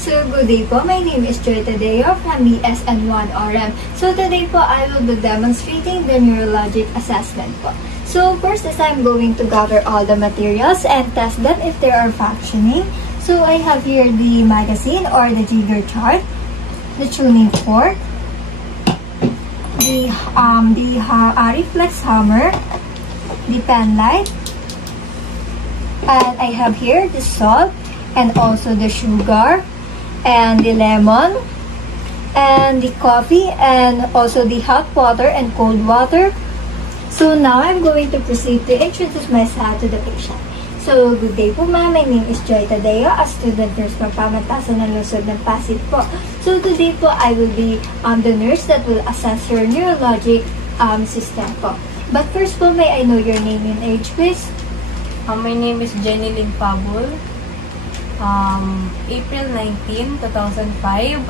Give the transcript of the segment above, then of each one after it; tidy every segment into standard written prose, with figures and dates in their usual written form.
So, good day po. My name is Tadeo from the SN1 Orem. So, today po, I will be demonstrating the neurologic assessment po. So, first is I'm going to gather all the materials and test them if they are functioning. So, I have here the magazine or the jigger chart, the tuning fork, the reflex hammer, the pen light, and I have here the salt and also the sugar and the lemon and the coffee and also the hot water and cold water. So now I'm going to proceed to introduce myself to the patient. So, good day po ma'am. My name is Tadeo, a student nurse from Pamantasan ng Lungsod ng Pasig po. So today po, I will be the nurse that will assess your neurologic system po. But first po, may I know your name and age please? My name is Jenny Lynn Pabul. April 19, 2005.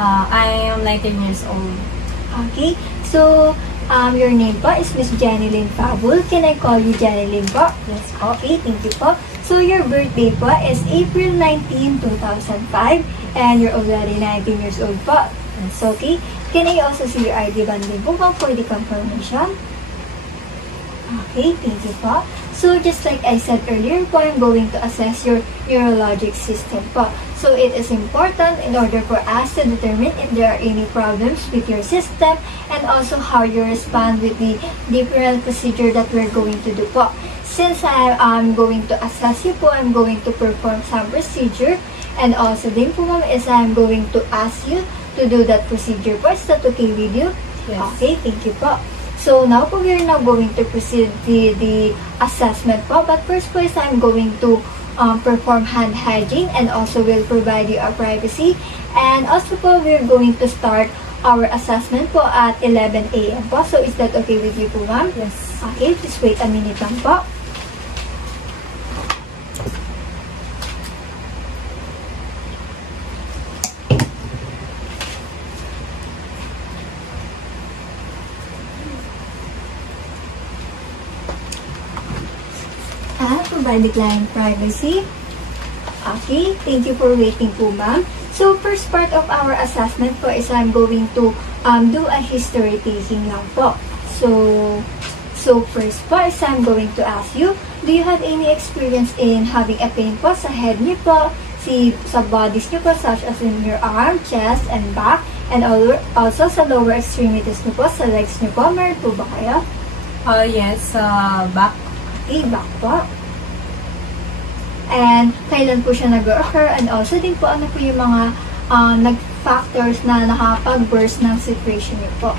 I am 19 years old. Okay. So, your name po is Miss Jenny Lynn Pabul. Can I call you Jenny Lynn po? Yes po. Okay, thank you po. So, your birthday po is April 19, 2005 and you're already 19 years old po. Yes. Okay. Can I also see your ID banding po for the confirmation? Okay, thank you po. So, just like I said earlier po, I'm going to assess your neurologic system po. So, it is important in order for us to determine if there are any problems with your system and also how you respond with the different procedure that we're going to do po. Since I'm going to assess you po, I'm going to perform some procedure and also din po ma'am is I'm going to ask you to do that procedure po. Is that okay with you? Yes. Okay, thank you po. So now po, we're now going to proceed the assessment po. But first po is I'm going to perform hand hygiene and also will provide you a privacy. And also po, we're going to start our assessment po at 11 a.m. po. So is that okay with you po ma'am? Yes. Okay, please wait a minute lang po. Provide the client privacy. Okay, thank you for waiting po ma'am. So, first part of our assessment po is I'm going to do a history taking lang po. So first po is I'm going to ask you, do you have any experience in having a pain po sa head niyo po, sa bodies niyo po, such as in your arm, chest, and back, and also sa lower extremities niyo po, sa legs niyo po, meron po ba kayo? Yes, back. Okay, back po. And kailan po siya nag-occur and also din po ano po yung mga nag-factors na nakapag-burst ng situation niyo po.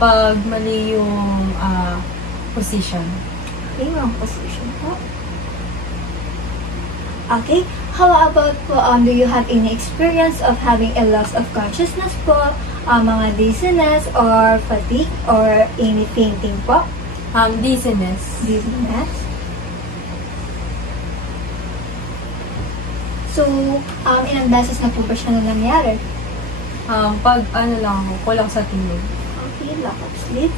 Pag mali yung position. Okay, wrong position po. Okay, how about po, do you have any experience of having a loss of consciousness po, mga dizziness or fatigue or any fainting po? Dizziness. Dizziness. So, ilang beses na po ba siya na nangyari? Pag ano lang, kulang sa tingin. Okay, lack of sleep.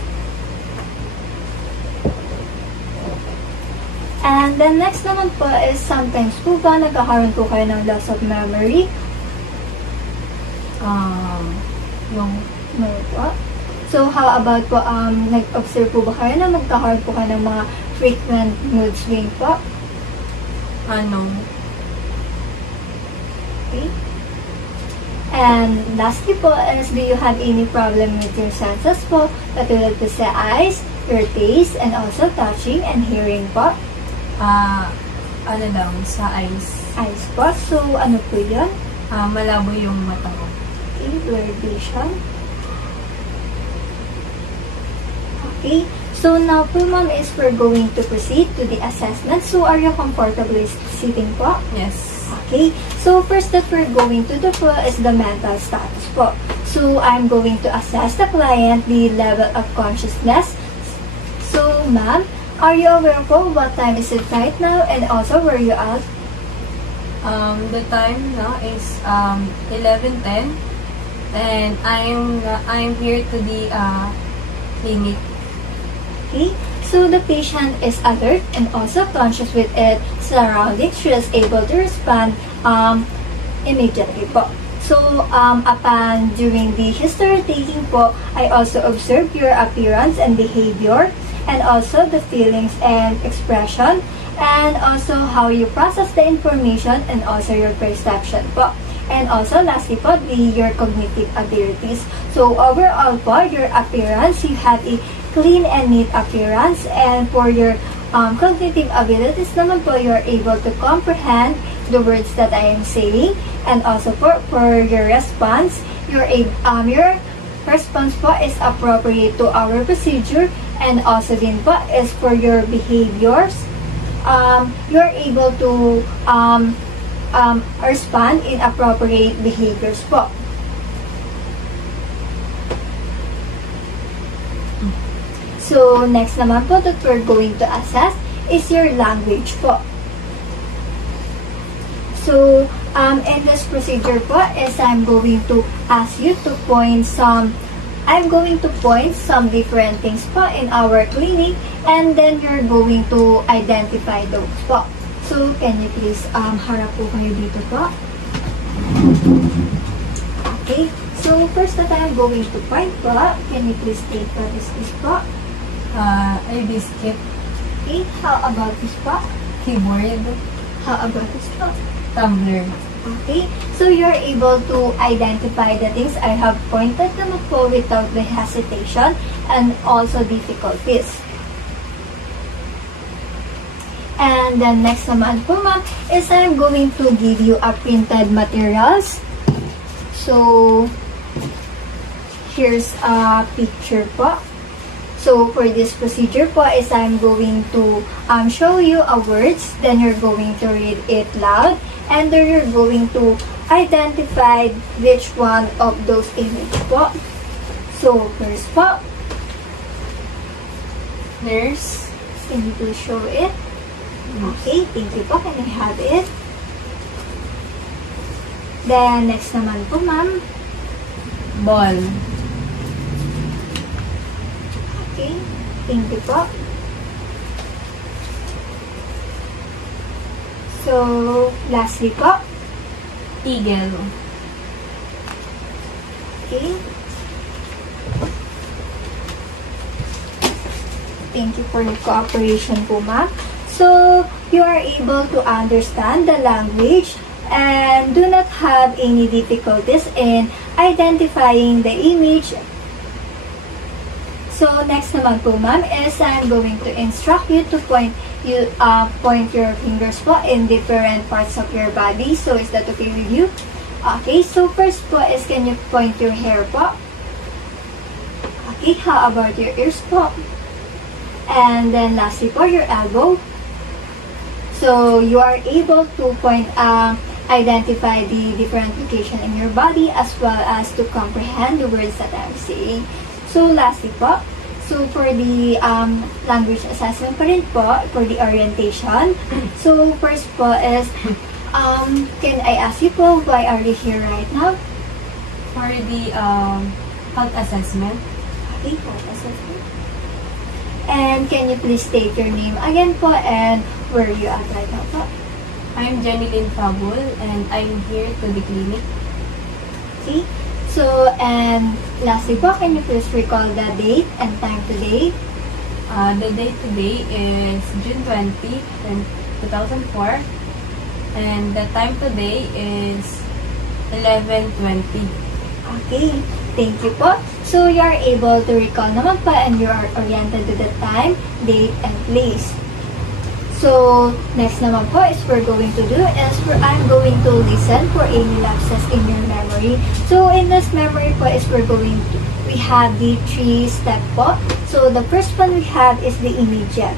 And then next naman po is sometimes po ba nagkakaroon po kayo ng loss of memory? No. No po. So, how about po, nag-observe po ba kayo na magkakaroon po kayo ng mga frequent mood swing po? No. Okay. And lastly po is, do you have any problem with your senses po? Katulad po sa eyes, your taste, and also touching and hearing po? Ano lang, sa eyes. Eyes po. So, ano po yun? Malabo yung mata ko. Okay, blurred vision. Okay. So, now po ma'am is we're going to proceed to the assessment. So, are you comfortably sitting po? Yes. Okay, so first that we're going to do po is the mental status po. So, I'm going to assess the client, the level of consciousness. So, ma'am, are you aware po what time is it right now and also where you at? The time now is 11:10 and I'm here to the clinic. Okay, so the patient is alert and also conscious with its surroundings. She is able to respond immediately po. So, upon during the history taking po, I also observe your appearance and behavior, and also the feelings and expression, and also how you process the information, and also your perception po. And also, lastly po, your cognitive abilities. So, overall po, your appearance, you have a clean and neat appearance, and for your cognitive abilities naman po, you're able to comprehend the words that I am saying, and also for your response, your response po is appropriate to our procedure, and also din po is for your behaviors. You're able to respond in appropriate behaviors po. So, next naman po that we're going to assess is your language po. So, in this procedure po is I'm going to ask you to point some different things po in our clinic, and then you're going to identify those po. So, can you please harap po kayo dito po? Okay. So, first that I'm going to point po, can you please take what is this po? A biscuit. Okay. How about this po? Keyboard. How about this po? Tumbler. Okay, so you're able to identify the things I have pointed naman po without the hesitation and also difficulties. And then next naman po ma'am is I'm going to give you a printed materials. So, here's a picture po. So, for this procedure po is I'm going to show you a words, then you're going to read it loud, and then you're going to identify which one of those images po. So, first po, Nurse. can you please show it? Okay, thank you po. Can I have it? Then, next naman po ma'am. Ball. Okay, thank you po. So, lastly po. Eagle. Okay. Thank you for your cooperation po, ma'am. So, you are able to understand the language and do not have any difficulties in identifying the image. So, next naman po, ma'am, is I'm going to instruct you to point your fingers po in different parts of your body. So, is that okay with you? Okay, so first po is can you point your hair po? Okay, how about your ears po? And then lastly po, your elbow. So, you are able to identify the different location in your body as well as to comprehend the words that I'm saying. So, lastly po, so for the language assessment pa rin po, for the orientation. So, first po is, can I ask you po, why are you here right now? For the health assessment. Okay, health assessment. And can you please state your name again po and where you at right now po? I'm Jenilyn Fabul and I'm here to the clinic. Okay. So, and lastly po, can you please recall the date and time today? The date today is June 20, 2004, and the time today is 11:20. Okay, thank you po. So, you are able to recall naman po and you are oriented to the time, date, and place. So, next naman po is we're going to do is I'm going to listen for any lapses in your memory. So, in this memory po is we have the 3-step po. So, the first one we have is the immediate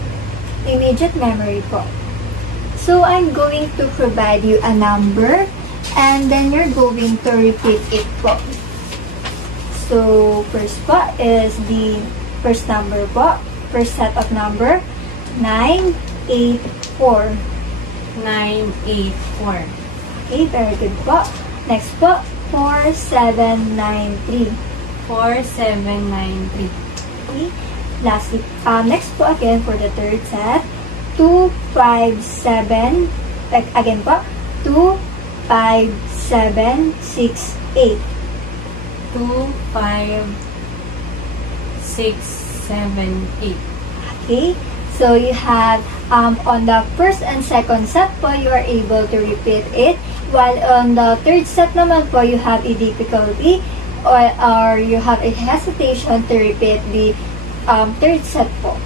memory po. So, I'm going to provide you a number and then you're going to repeat it po. So, first po is the first number po, first set of number, 984. 984. Okay, very good po. Next po, 4793. 4793. Okay. Lastly, next po again for the third set, 257. Again po, 257. 7, 6, 8. 2, 5, 6, 7, 8. Okay? So you have, on the first and second set po, you are able to repeat it. While on the third set naman po, you have a difficulty or you have a hesitation to repeat the third set po.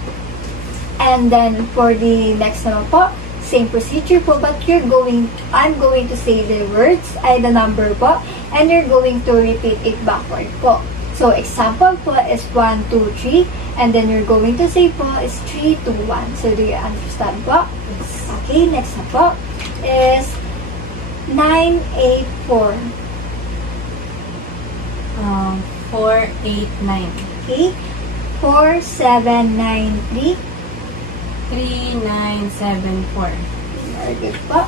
And then for the next naman po, same procedure po, but I'm going to say the words, the number po, and you're going to repeat it backward po. So example po is 1, 2, 3, and then you're going to say po is 3, 2, 1. So do you understand po? Yes. Okay, next na po is 9, 8, 4. 4, 8, 9. Okay, 4, 7, 9, 3. 3, 9, 7, 4. Very good po.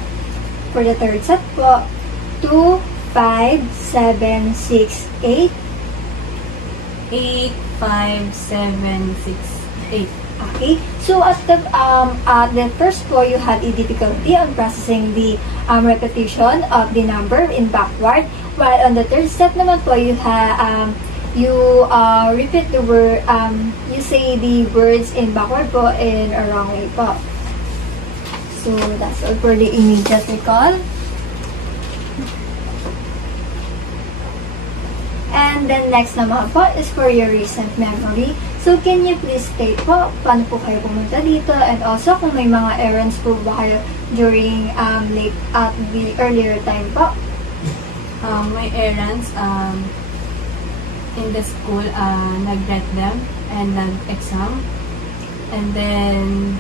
For the third set po, 2, 5, 7, 6, 8. 8, 5, 7, 6, 8. Okay, so at the first po, you had a difficulty on processing the repetition of the number in backward. While on the third set naman po, you repeat the word, you say the words in backward po in a wrong way po. So that's all for the immediate recall. And then next naman po is for your recent memory. So can you please state po, paano po kayo pumunta dito? And also kung may mga errands po ba kayo during late at the earlier time po? My errands in the school, nag-write them and nag-exam. And then,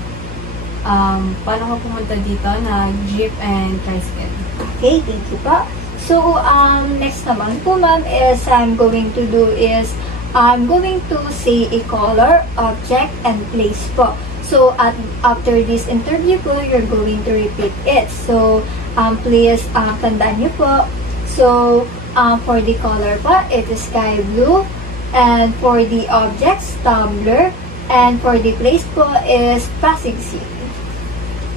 paano ko pumunta dito? Nag-jeep and tricycle. Okay, thank you po. So, next naman po ma'am is I'm going to say a color, object, and place po. So, after this interview po, you're going to repeat it. So, please tandaan niyo po. So, for the color po, it is sky blue. And for the objects, tumbler. And for the place po is Pasig City.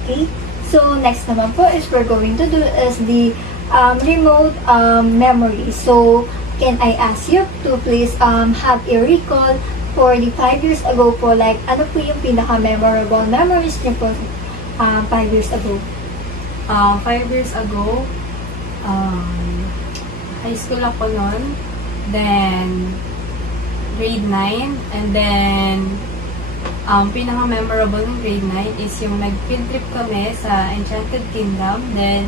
Okay? So, next naman po is we're going to do is the remote memory. So, can I ask you to please have a recall for the 5 years ago po, like ano po yung pinaka-memorable memories niyo po 5 years ago? 5 years ago, high school ako noon, then grade 9, and then pinaka-memorable ng grade 9 is yung nag-field trip kami sa Enchanted Kingdom, then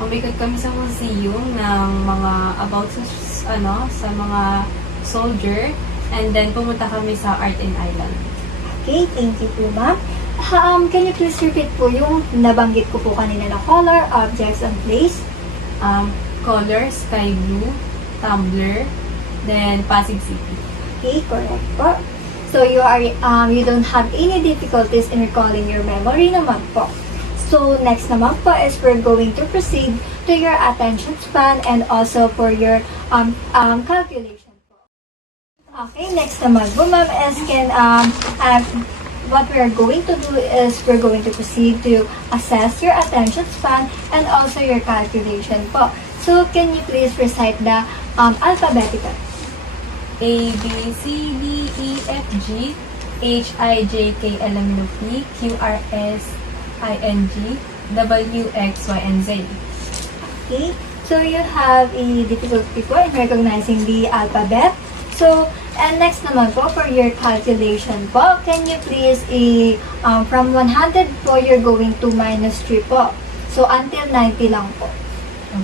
umikot kami sa museum ng mga about sa mga soldier, and then pumunta kami sa Art and Island. Okay, thank you po ma'am. Can you please repeat po yung nabanggit ko po kanina na color, objects, and place? Color, sky blue, tumbler, then Pasig City. Okay, correct po. So you don't have any difficulties in recalling your memory naman po. So next naman po is we're going to proceed to your attention span and also for your calculation po. Okay, next naman po ma'am is what we're going to do is we're going to proceed to assess your attention span and also your calculation po. So can you please recite the alphabetical? A, B, C, D, E, F, G, H, I, J, K, L, M, N, O, P, Q, R, S, I, N, G, W, X, Y, and Z. Okay, so you have a difficulty po in recognizing the alphabet. So, and next naman po for your calculation po, can you please, from 100 po, you're going to minus 3 po. So, until 90 lang po.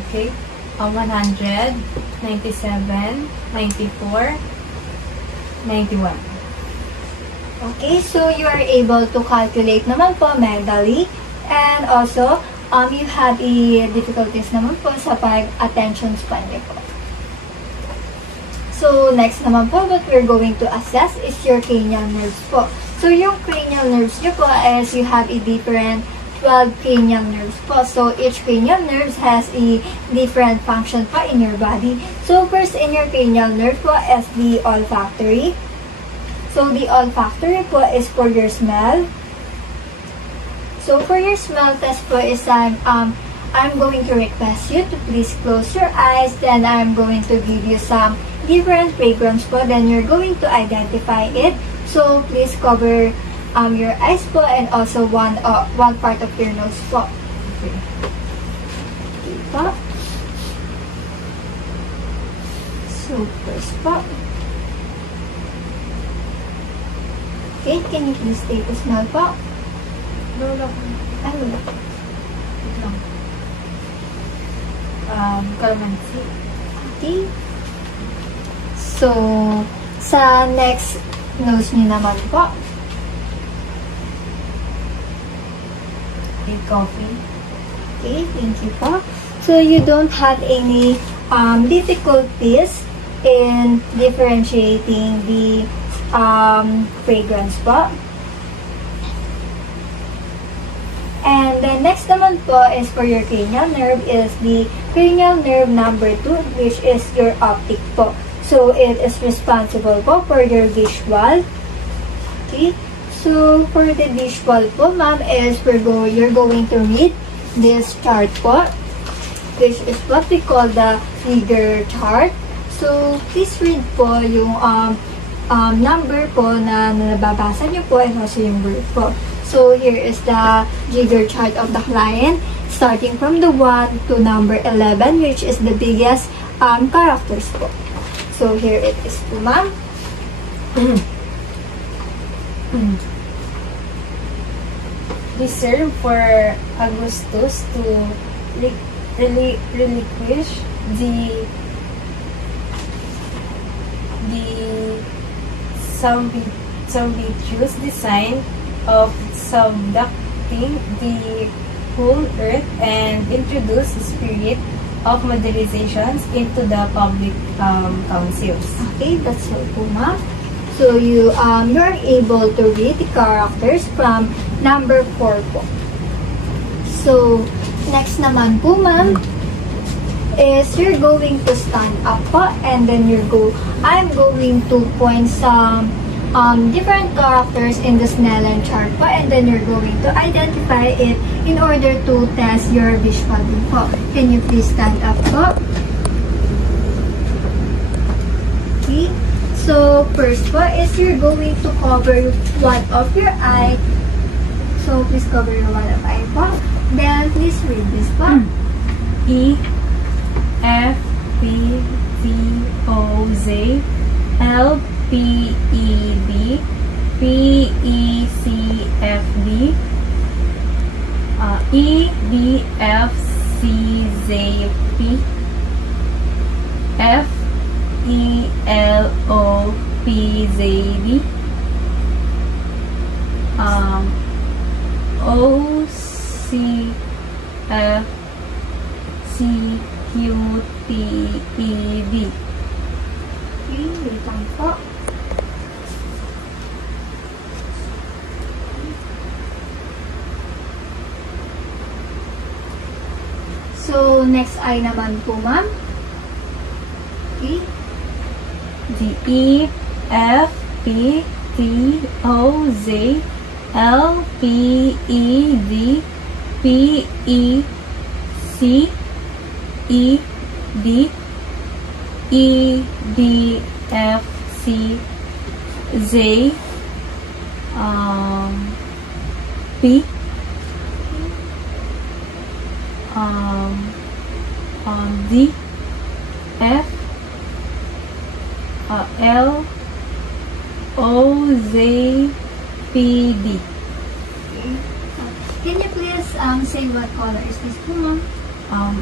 Okay. 100, 97, 94, 91. Okay, so you are able to calculate naman po mentally. And also, you have difficulties naman po sa pag-attention span niyo po. So, next naman po, what we're going to assess is your cranial nerves po. So, yung cranial nerves niyo po is you have a different 12 cranial nerves po. So, each cranial nerves has a different function po in your body. So, first in your cranial nerve po is the olfactory. So, the olfactory po is for your smell. So, for your smell test po is I'm going to request you to please close your eyes. Then I'm going to give you some different fragrance po. Then you're going to identify it. So please cover your eyes po and also one part of your nose po. Okay. Okay po. So first po. Okay, can you please take a smell po? Lola ko. Ay, wala. Wait lang. Calamansi. Okay. So, sa next nose niyo naman po. Okay, coffee. Okay, thank you po. So, you don't have any difficulties in differentiating the fragrance po. And the next naman po is for your cranial nerve is the cranial nerve number 2, which is your optic po. So, it is responsible po for your visual. Okay. So, for the visual po, ma'am, is you're going to read this chart po, which is what we call the figure chart. So, please read po yung number po na nababasa niyo po and also yung word po. So, here is the jigger chart of the client, starting from the 1 to number 11, which is the biggest characters po. So, here it is po, ma'am. Reserve for Augustus to relinquish the ambitious design of subducting the whole earth and introduce the spirit of modernizations into the public councils. Okay, that's all po, ma'am. So, you're able to read the characters from number 4 po. So, next naman po, ma'am, is you're going to stand up po and then I'm going to point some different characters in the Snellen chart po and then you're going to identify it in order to test your visual din po. Can you please stand up po? Okay. So, first po is you're going to cover one of your eye. So, please cover your one of eye po. Then, please read this po. E F P T O Z L P E D P E C F D E D F C Z P F E L O P Z D O C F C Q T E D. Okay, wait lang po. So, next eye naman po, ma'am. Okay. The E F P T O Z L P E D P E C E D E D F C Z P D F L O Z P D. Okay. Can you please say what color is this po, ma'am?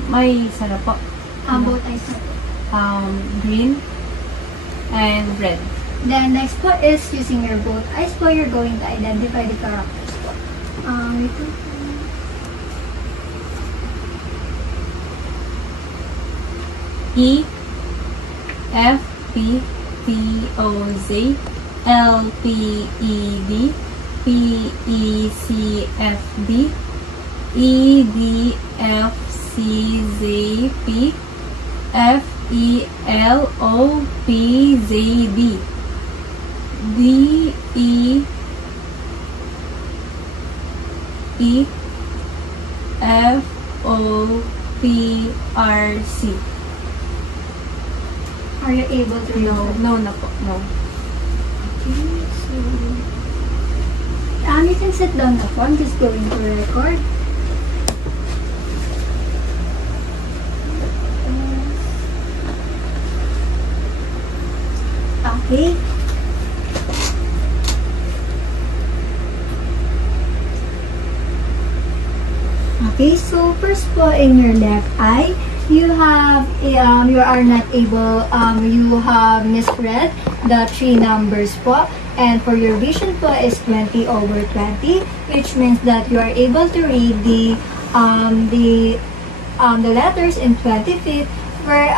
May sana po. Both eyes na po. Green and red. Then, next po is using your both eyes po, you're going to identify the characters po. Ito po. E F P T O Z L P E D P E C F D E D F C Z P F E L O P Z D D E E F O-P-R-C. Are you able to read that? No na po. No. Okay, so you can sit down na po. I'm just going to record. Okay. Okay, so first po in your left eye, you have you are not able you have misread the 3 numbers po, and for your vision po is 20/20, which means that you are able to read the letters in 20 feet, where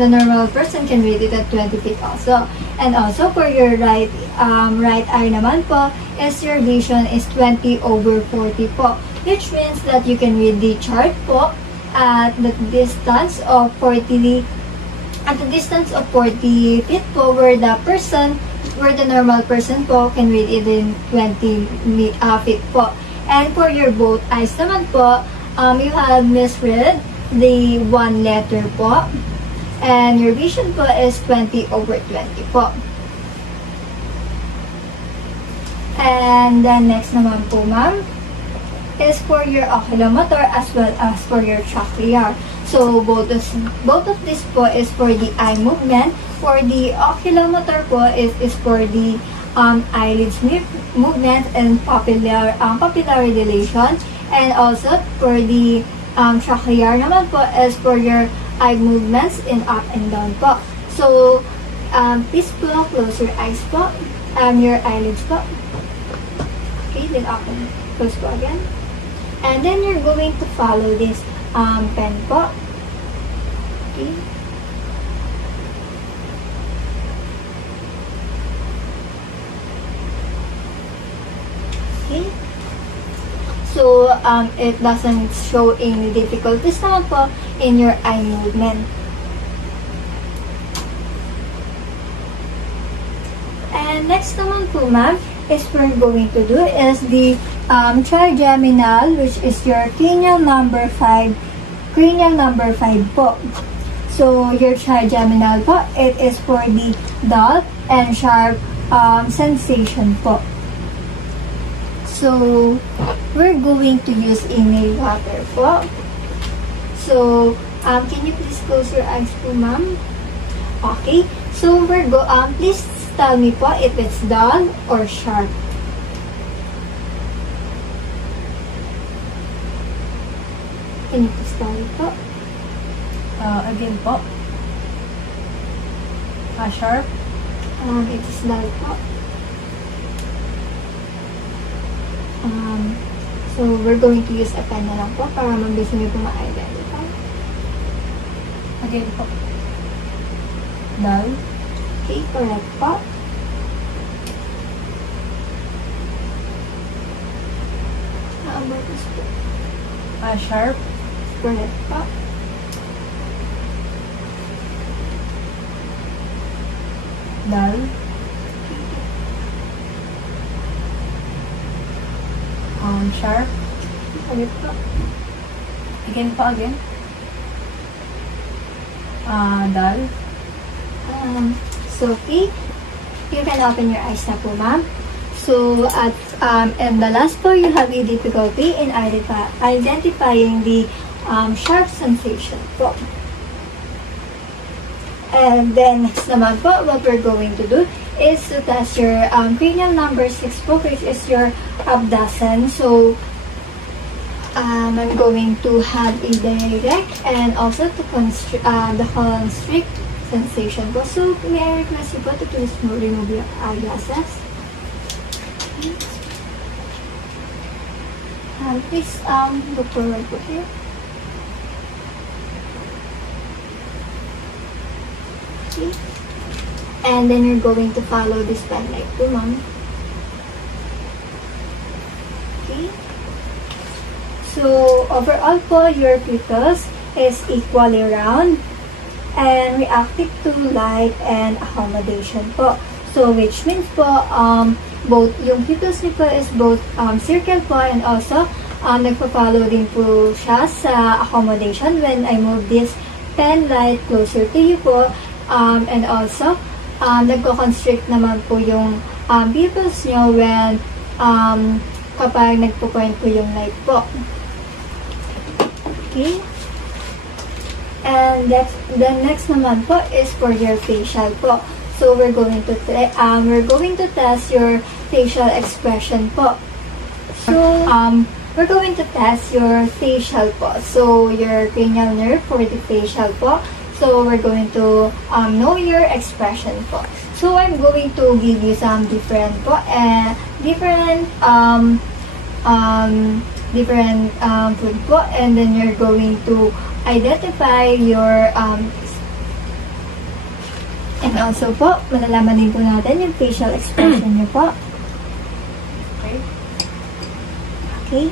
the normal person can read it at 20 feet also. And also for your right eye naman po is your vision is 20/40 po, which means that you can read the chart po at the distance of 40 feet po, where the normal person po can read it in 20 feet po. And for your both eyes naman po, you have misread the 1 letter po, and your vision po is 20/20 po. And then next naman po, ma'am, is for your oculomotor as well as for your trochlear. So both of this po is for the eye movement. For the oculomotor po is for the eyelids movement and pupillary dilation, and also for the trochlear naman po is for your eye movements in up and down po. So please po close your eyes po, your eyelids po. Okay, then open, close po again. And then you're going to follow this pen po. Okay. Okay. So, it doesn't show any difficulties naman po in your eye movement. And next naman po, ma'am, is we're going to do is the trigeminal, which is your cranial number 5 po. So your trigeminal po, it is for the dull and sharp sensation po. So we're going to use inhale water po. So can you please close your eyes po, ma'am? Okay, so please tell me po if it's dull or sharp. Can you please tell me po? Again po. Sharp. It is dull po. So we're going to use a pen na lang po para mabilis niyo po ma-identify. Again po. Dull. Okay, correct po. How about this po? Sharp. Correct po. Dull. Sharp. Correct po. Again po, again. Dull. So, okay, you can open your eyes na po, ma'am. So, and the last po, you have a difficulty in identifying the sharp sensation po. And then, next naman po, what we're going to do is to test your cranial number 6 po, which is your abduction. So, I'm going to have a direct and also to the constrict sensation po. So, may I request you po to please remove your eyeglasses. Please look forward po here. Okay. And then you're going to follow this pen light po, ma'am. Okay. So, overall po, your pupils is equally round and reactive to light and accommodation po. So, which means po, both yung pupils niyo po is both circle po and also nagpa-follow din po siya sa accommodation when I move this pen light closer to you po. And also, nagko-constrict naman po yung pupils nyo when kapag nagpo-point po yung light po. Okay? And the next naman po is for your facial po. So we're going to test your facial expression po. So we're going to test your facial po. So your cranial nerve for the facial po. So we're going to know your expression po. So I'm going to give you some different po different food po, and then you're going to identify your and also po, malalaman din po natin yung facial expression niyo po. Okay. Okay?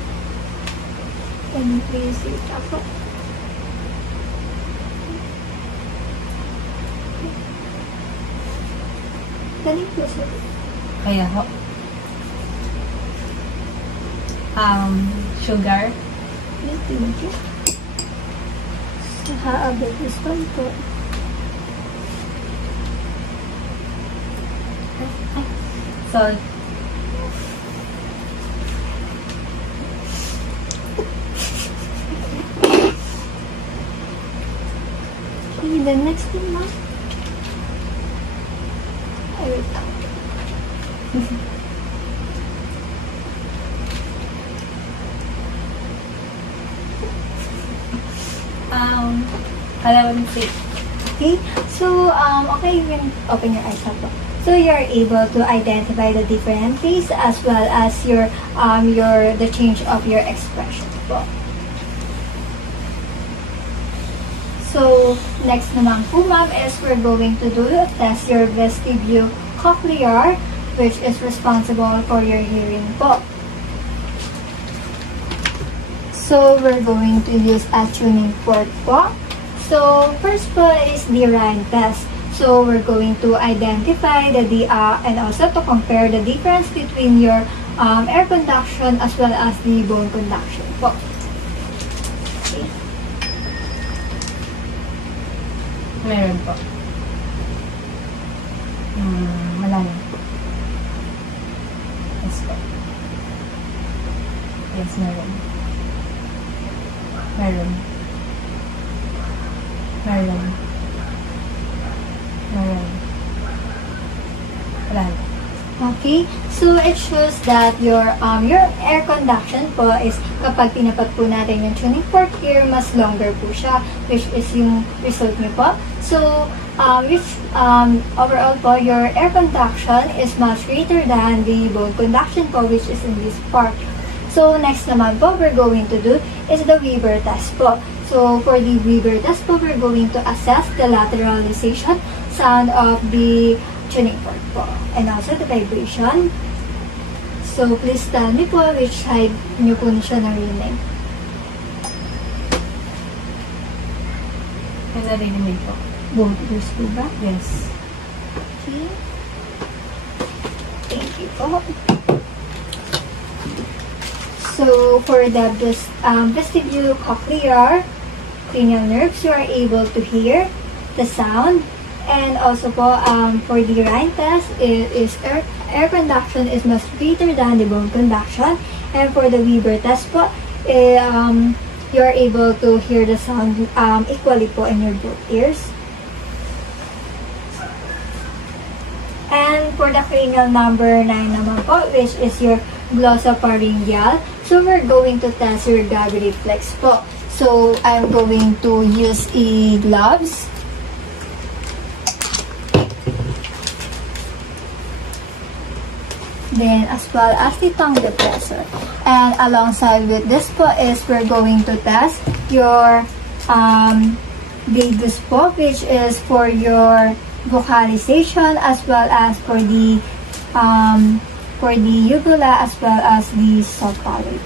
Can you please sit up po? Galing po sir. Kaya ho. Sugar. Yes, thank you. Saka this one po. Salt. Okay, the next one ma'am. I will count. Kalamansi. Okay, so okay, you can open your eyes up po. So you're able to identify the different face as well as your the change of your expression po. So next naman po ma'am is we're going to do test your vestibule cochlear, which is responsible for your hearing po. So we're going to use a tuning fork po. So first po is the Rhine test. So we're going to identify and also to compare the difference between your air conduction as well as the bone conduction po. Okay. Meron po. Wala na. Yes po. Yes, meron. Meron. Meron. Meron. Wala na. Okay, so it shows that your air conduction po is kapag pinapat po natin yung tuning fork here, mas longer po siya, which is yung result niyo po. So, overall po, your air conduction is much greater than the bone conduction po, which is in this part. So, next naman po, we're going to do is the Weber test po. So, for the Weber test po, we're going to assess the lateralization sound of the tuning fork po, and also the vibration. So, please tell me po which side nyo po siya narinig. Yung narinig po. Both ears po ba? Yes. Okay. Thank you po. So, for the vestibule cochlear cranial nerves, you are able to hear the sound. And also po, for the Rhine test, air conduction is much greater than the bone conduction. And for the Weber test po, you are able to hear the sound equally po in your both ears. And for the cranial number 9 naman po, which is your glossopharyngeal, so we're going to test your gag reflex po. So, I'm going to use gloves. Then, as well as the tongue depressor. And alongside with this po is we're going to test your vagus po, which is for your vocalization as well as for the uvula as well as the sulcus.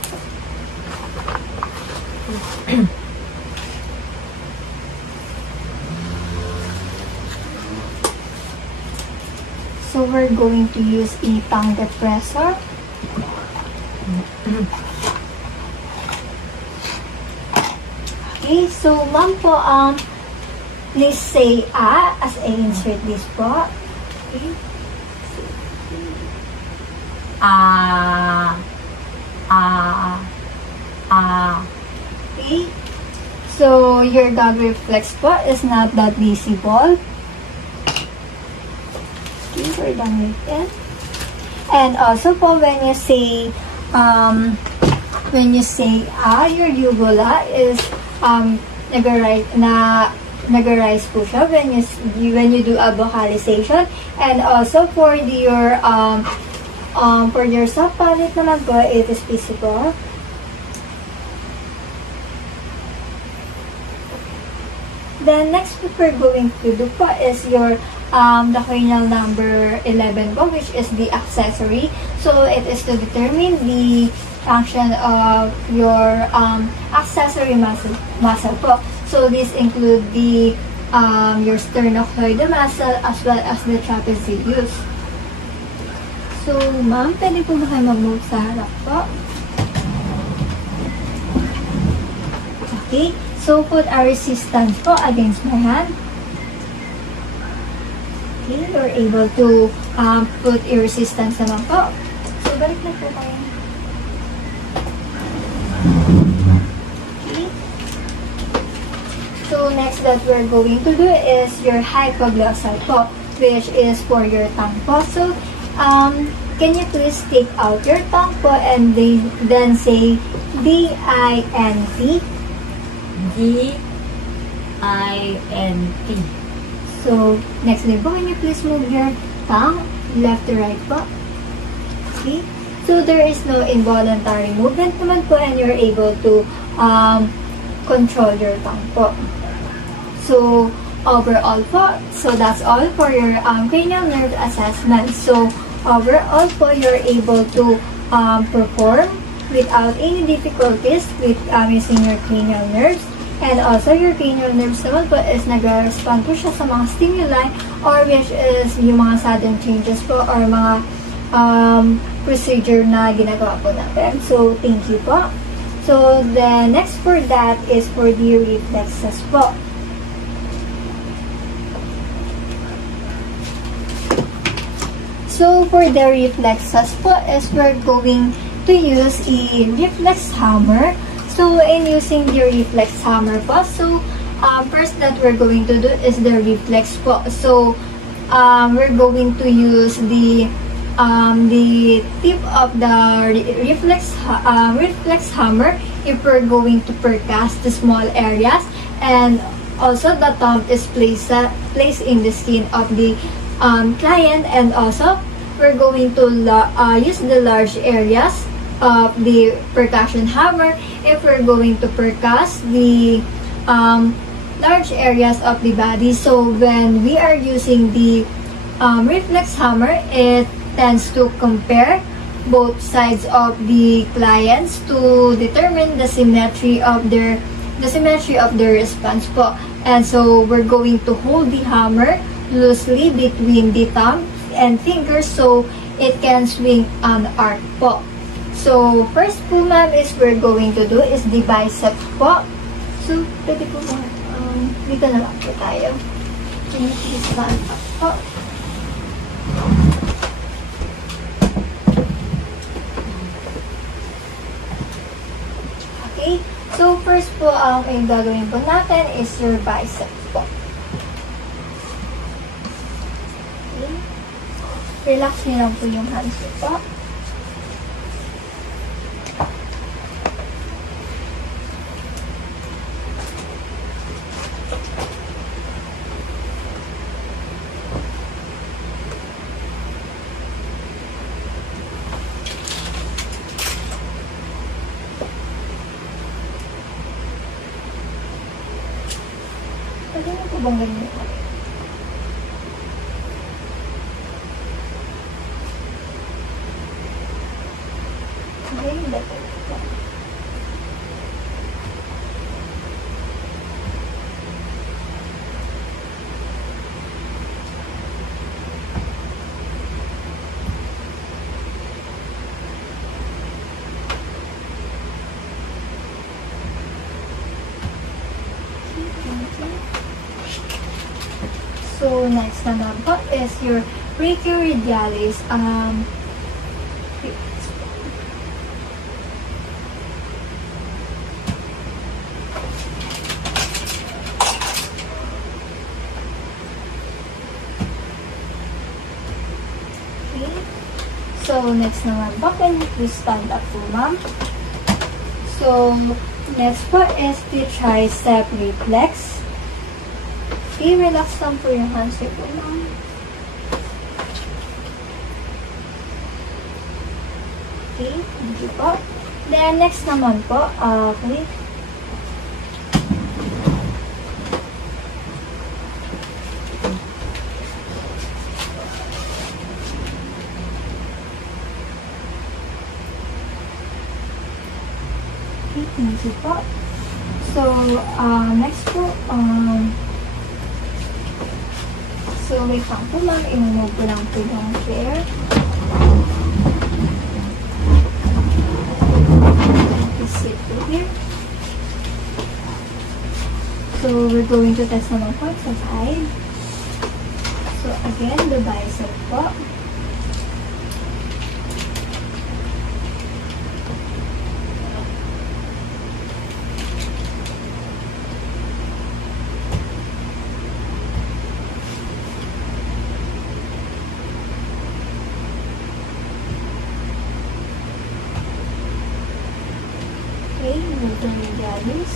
So we're going to use a tongue depressor. Okay, so ma'am po, please say as I insert this po. Okay. Okay. So your gag reflex po is not that visible. Okay, we're done with it. And also po when you say your uvula is nag-arise po siya when you do a vocalization. And also for your subpalate naman po, it is visible. Then next what we're going to do po is your the cranial number 11 po, which is the accessory. So it is to determine the function of your accessory muscle po. So this include the your sternocleidomastoid muscle as well as the trapezius. So ma'am, pwede po ba kayo mag-move sa harap po? Okay, so put a resistance po against my hand. Okay, you're able to put a resistance naman po. So balik na po kayo. Okay. So next that we're going to do is your hypoglossal po, which is for your tongue po. So can you please take out your tongue po and then say D-I-N-T. D-I-N-T. So, next din po, can you please move your tongue left to right po? Okay? So, there is no involuntary movement naman po and you're able to control your tongue po. So, overall po, so that's all for your cranial nerve assessment. So, overall po, you're able to perform without any difficulties with using your cranial nerves. And also, your cranial nerves naman po is nag-respond po siya sa mga stimuli or which is yung mga sudden changes po or mga procedure na ginagawa po natin. So, thank you po. So, the next for that is for the reflexes po. So, for the reflexes po is we're going to use a reflex hammer. So, in using the reflex hammer po, so, first that we're going to do is the reflex po. So, we're going to use the tip of the reflex hammer if we're going to percast the small areas, and also the thumb is placed in the skin of the client, and also we're going to use the large areas of the percussion hammer if we're going to percuss the large areas of the body. So when we are using the reflex hammer, it tends to compare both sides of the clients to determine the symmetry of their response po. And so we're going to hold the hammer loosely between the thumb and fingers so it can swing on arc po. So, first po ma'am is we're going to do is the biceps po. So, pwede po ba, dito na lang po tayo. Can you please stand up po? Okay, so first po, yung gagawin po natin is your biceps po. Okay. Relax niyo lang po yung hands po. Pwede mo po bang ganyan po? Okay, better po. So, next naman po is your brachioradialis. Okay. So, next naman po, can you stand up po, ma'am? So, next po is the tricep reflex. Okay, relax lang po yung hands po, ma'am. Okay, thank you po. Then, next naman po, okay. Okay, thank you po. So, next po, so, wait lang po, ma'am. I-move ko lang po yung chair. Just sit po here. So, we're going to test naman po sa side. So, again, the bicep po. Okay, move the medialis.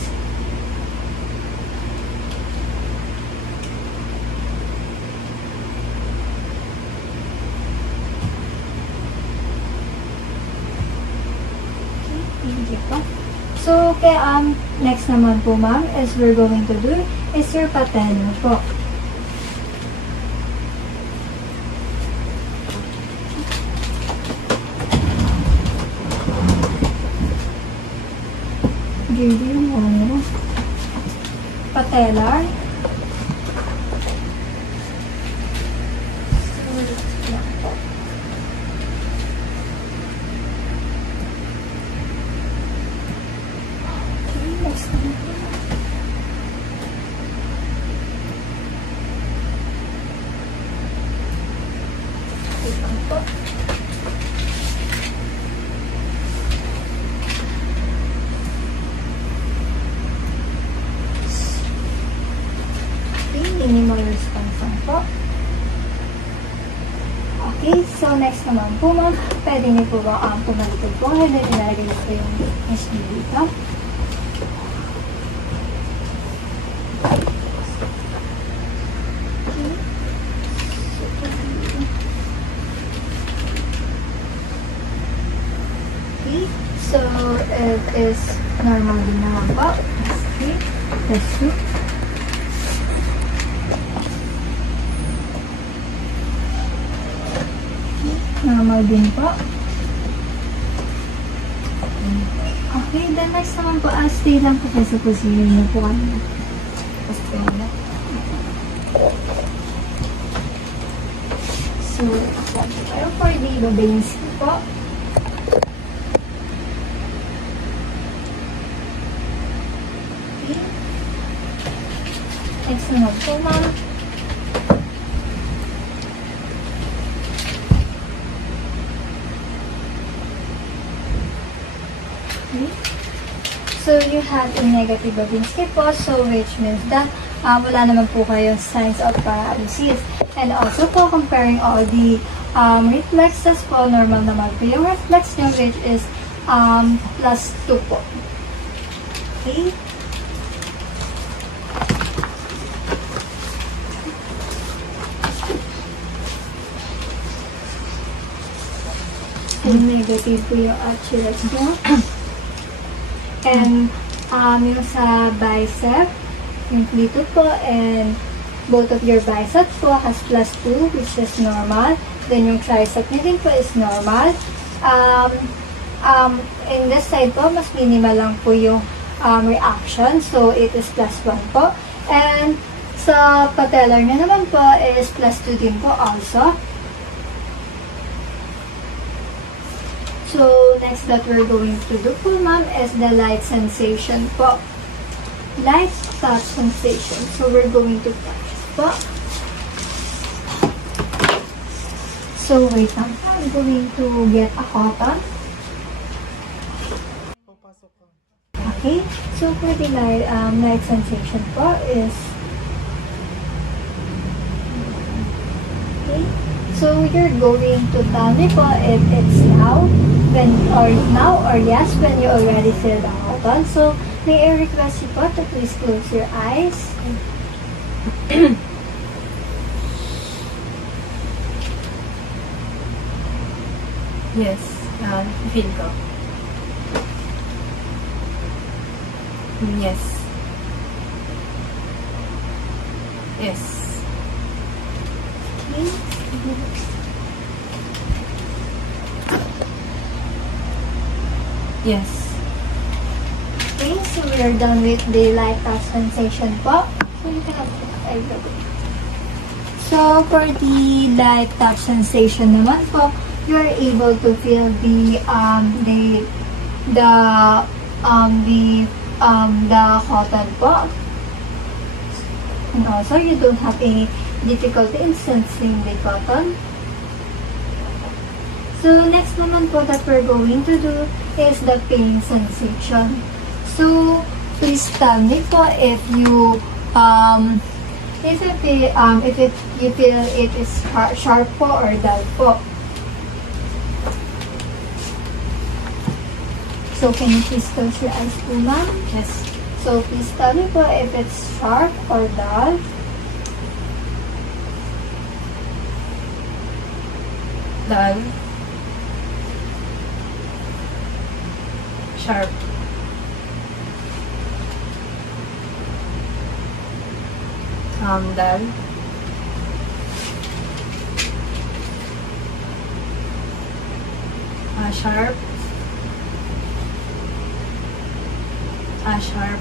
Thank you po. So, okay, next naman po, ma'am, is we're going to do is your patella po. Give mo. Patellar. Minimal response lang po. Okay, so next naman po, ma'am, pwede niyo po ba pumalikod po? And then, ilalagay niyo po yung SB dito. Okay, so it is normal din naman po. Okay, that's true. Normal din po. Okay, then next naman po, stay lang po kayo sa position niyo po kanina. Stay lang. So, apply po kayo for the Babinski po. Okay. Next naman po, ma'am. So, you have a negative Babinski po, so which means that wala naman po kayong signs of paralysis. And also po, comparing all the reflexes po, normal naman po yung reflex nyo, which is +2 po. Okay? And negative po yung Achilles nyo. And yung sa bicep, yung dito po, and both of your biceps po has +2, which is normal. Then yung tricep nyo din po is normal. In this side po, mas minimal lang po yung reaction. So, it is +1 po. And sa patellar nyo naman po is +2 din po also. So, next that we're going to do po, ma'am, is the light sensation po. Light touch sensation. So, we're going to touch po. So wait lang, I'm going to get a cotton. Okay, so for the light sensation po is, okay, so you're going to tell me po if it's now, or yes, when you already feel the cotton. So may I request you po to please close your eyes. Yes, feel ko. Yes. Yes. Okay. Yes. Okay, so we're done with the light touch sensation po. So you can put everything. So for the light touch sensation naman po, you are able to feel the cotton po. And also you don't have any difficulty in sensing the cotton. So next naman po that we're going to do is the pain sensation. So please tell me po if you you feel it is sharp po or dull po. So can you please close your eyes po, ma'am? Yes. So please tell me po if it's sharp or dull. Dull. Sharp. Dull. Sharp. Sharp.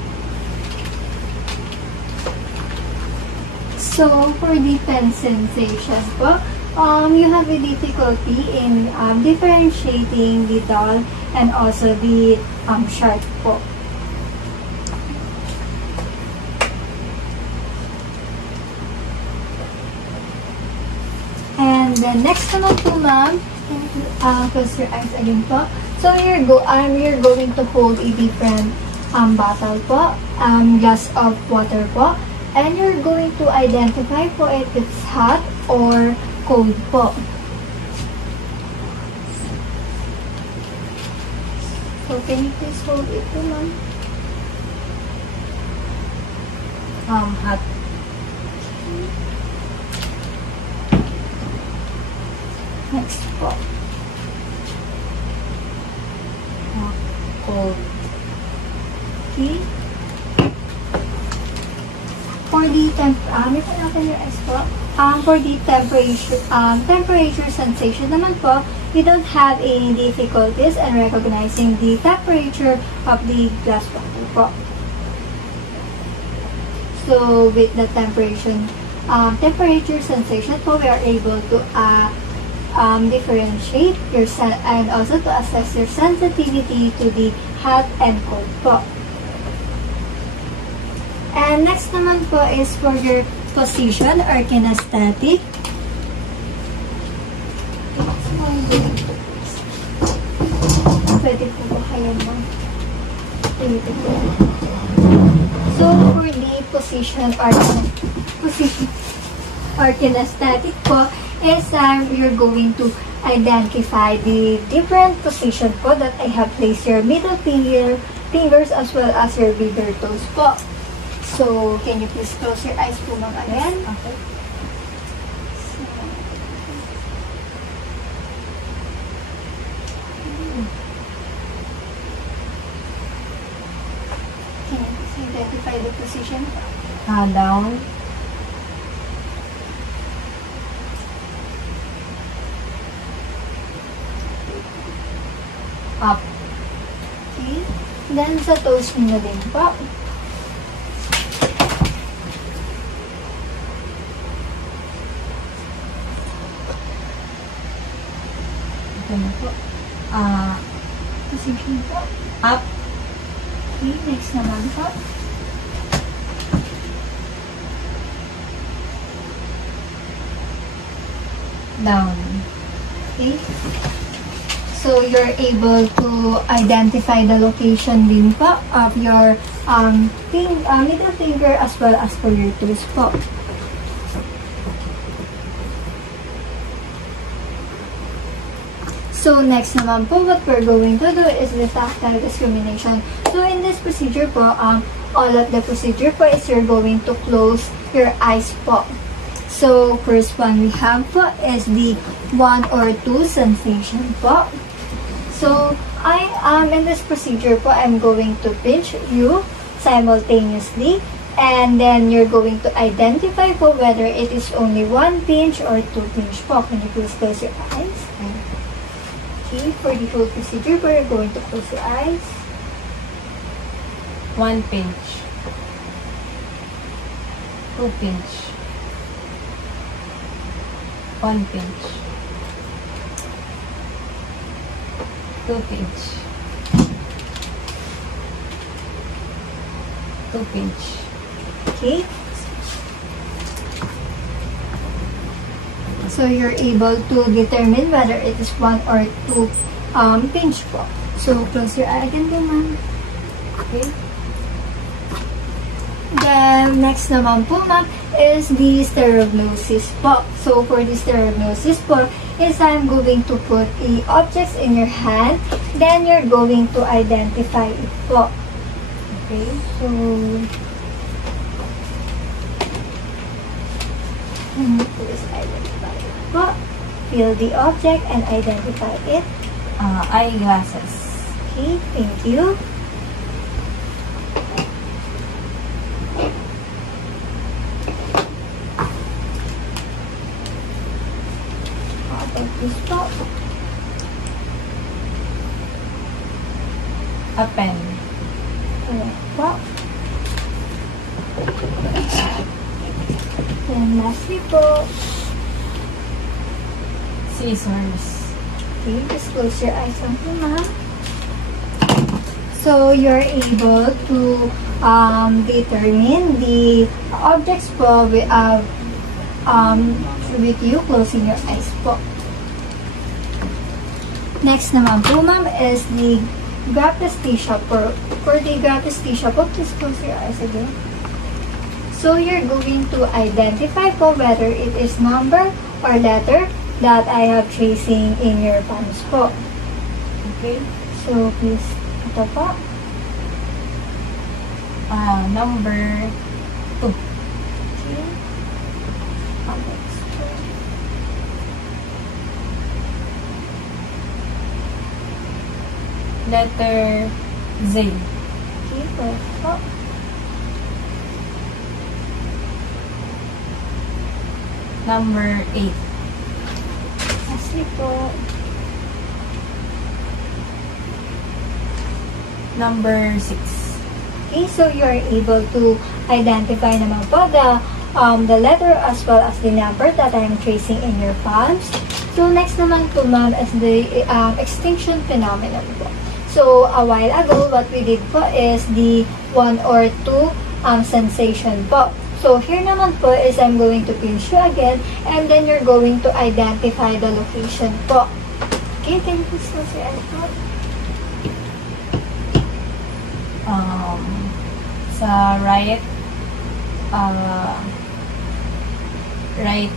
So for the pen sensation po, you have a difficulty in differentiating the dull and also the sharp po. And then next naman po, ma'am, close your eyes again po. So you're going to hold a different bottle po, glass of water po, and you're going to identify po if it's hot or cold po. So can you please hold it po, ma'am? Hot. Next po. Cold. Okay. For the you can open your eyes po. For the temperature sensation naman po, you don't have any difficulties in recognizing the temperature of the glass bottle po. So with the temperature sensation po, we are able to differentiate and also to assess your sensitivity to the hot and cold po. And next naman po is for your position or kinesthetic. Pwede po ba kayo So for the position or kinesthetic po is you're going to identify the different position po that I have placed your middle fingers as well as your bigger toes po. So, can you please close your eyes po, ma'am, again? Okay. Can you please identify the position? Down. Up. Okay. Then, sa toes nyo din po. Ito na po. Position po. Up. Okay, next naman po. Down. Okay. So you're able to identify the location din po of your middle finger as well as for your toes po. So next naman po, what we're going to do is the tactile discrimination. So in this procedure po, all of the procedure po is you're going to close your eyes po. So first one we have po is the 1 or 2 sensation po. So I am in this procedure po, I'm going to pinch you simultaneously, and then you're going to identify po whether it is only 1 pinch or 2 pinch po. Can you please close your eyes? Okay, for the whole procedure, we're going to close your eyes. 1 pinch. 2 pinch. 1 pinch. 2 pinch. 2 pinch. Okay. So you're able to determine whether it is 1 or 2 pinch po. So close your eye again po, ma'am. Okay. Then next naman po, ma'am, is the stereognosis po. So for the stereognosis po, is I'm going to put the objects in your hand, then you're going to identify it po. Okay, so please identify it po. Feel the object and identify it. Eyeglasses. Okay, thank you. How about this po? A pen. Correct po. Then lastly po, Scissors. okay, just close your eyes lang po, ma'am. So you're able to determine the objects po with you closing your eyes po. Next naman po, ma'am, is the graphesthesia po. For the graphesthesia po, please close your eyes again. So you're going to identify po whether it is number or letter that I have tracing in your palms po. Okay. So please, ito po. Number 2. Okay. Next po. Letter Z. Okay, perfect po. Number 8. Lastly po. Number 6. Okay, so you are able to identify naman po the letter as well as the number that I am tracing in your palms. So next naman po, ma'am, is the extinction phenomenon po. So a while ago, what we did po is the 1 or 2 sensation po. So here naman po is I'm going to pinch you again, and then you're going to identify the location po. Okay, can you please close your eyes po? Sa right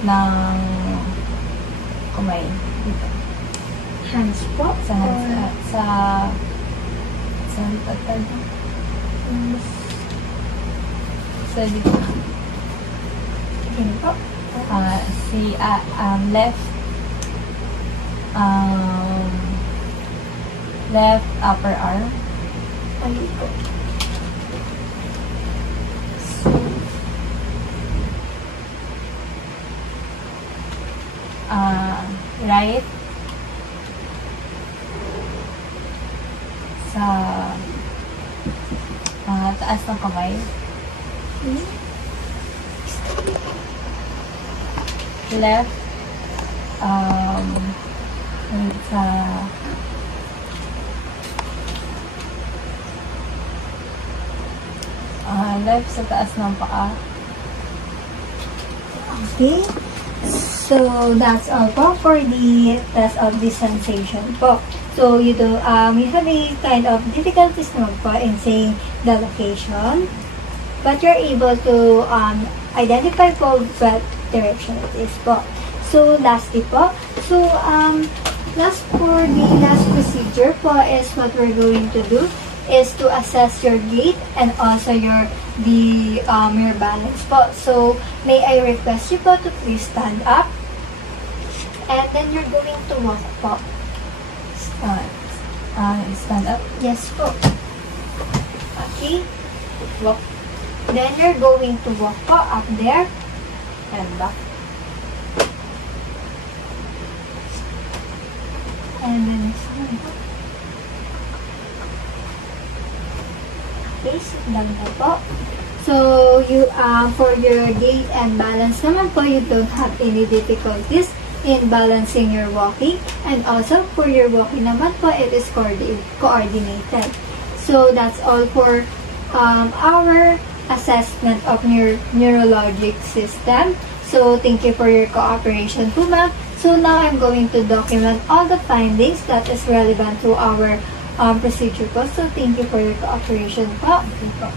ng kamay. Dito. Hands po. Sa tatag. Sa dito. Again po. Left upper arm. Ayun po. Right sa taas ng kamay. Left sa left sa taas ng paa. Okay. So, So, that's all po for the test of the sensation po. So, you have a kind of difficulties naman po in saying the location, but you're able to identify po what direction it is po. So, lastly po, last procedure po is what we're going to do is to assess your gait and also your balance po. So, may I request you po to please stand up and then you're going to walk po. Stand up. Yes po. Okay. Walk. Then you're going to walk po up there. And back. And then next one po. Okay, sit down na po. So, you for your gait and balance naman po, you don't have any difficulties in balancing your walking. And also, for your walking naman po, it is coordinated. So, that's all for our assessment of your neurologic system. So, thank you for your cooperation po, ma'am. So, now I'm going to document all the findings that is relevant to our procedure po. So, thank you for your cooperation po. Okay po.